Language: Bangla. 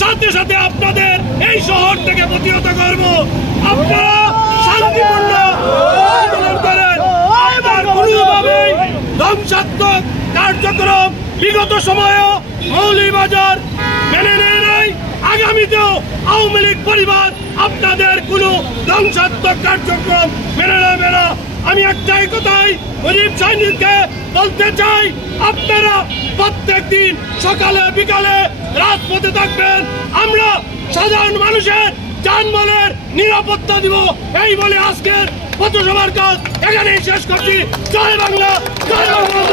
সাথে সাথে আপনাদের এই শহর থেকে প্রতিহত করব। আপনারা শান্তিপূর্ণ আন্দোলন করেন, আপনার কোনোভাবেই ধ্বংসাত্মক কার্যক্রম বিগত সময়েও মৌলভীবাজার মেনে নেয় নাই, আগামীতেও আওয়ামী লীগ পরিবার আপনাদের কোনো ধ্বংসাত্মক কার্যক্রম মেনে নেবে না। আমি একটাই কথাই মুজিব সৈনিককে বলতে চাই, আপনারা প্রত্যেক দিন সকালে বিকালে রাজপথে থাকবেন, আমরা সাধারণ মানুষের যানবাহনের নিরাপত্তা দিব। এই বলে আজকের পথসভার কাজ এখানেই শেষ করছি। জয় বাংলা, জয় বাংলা।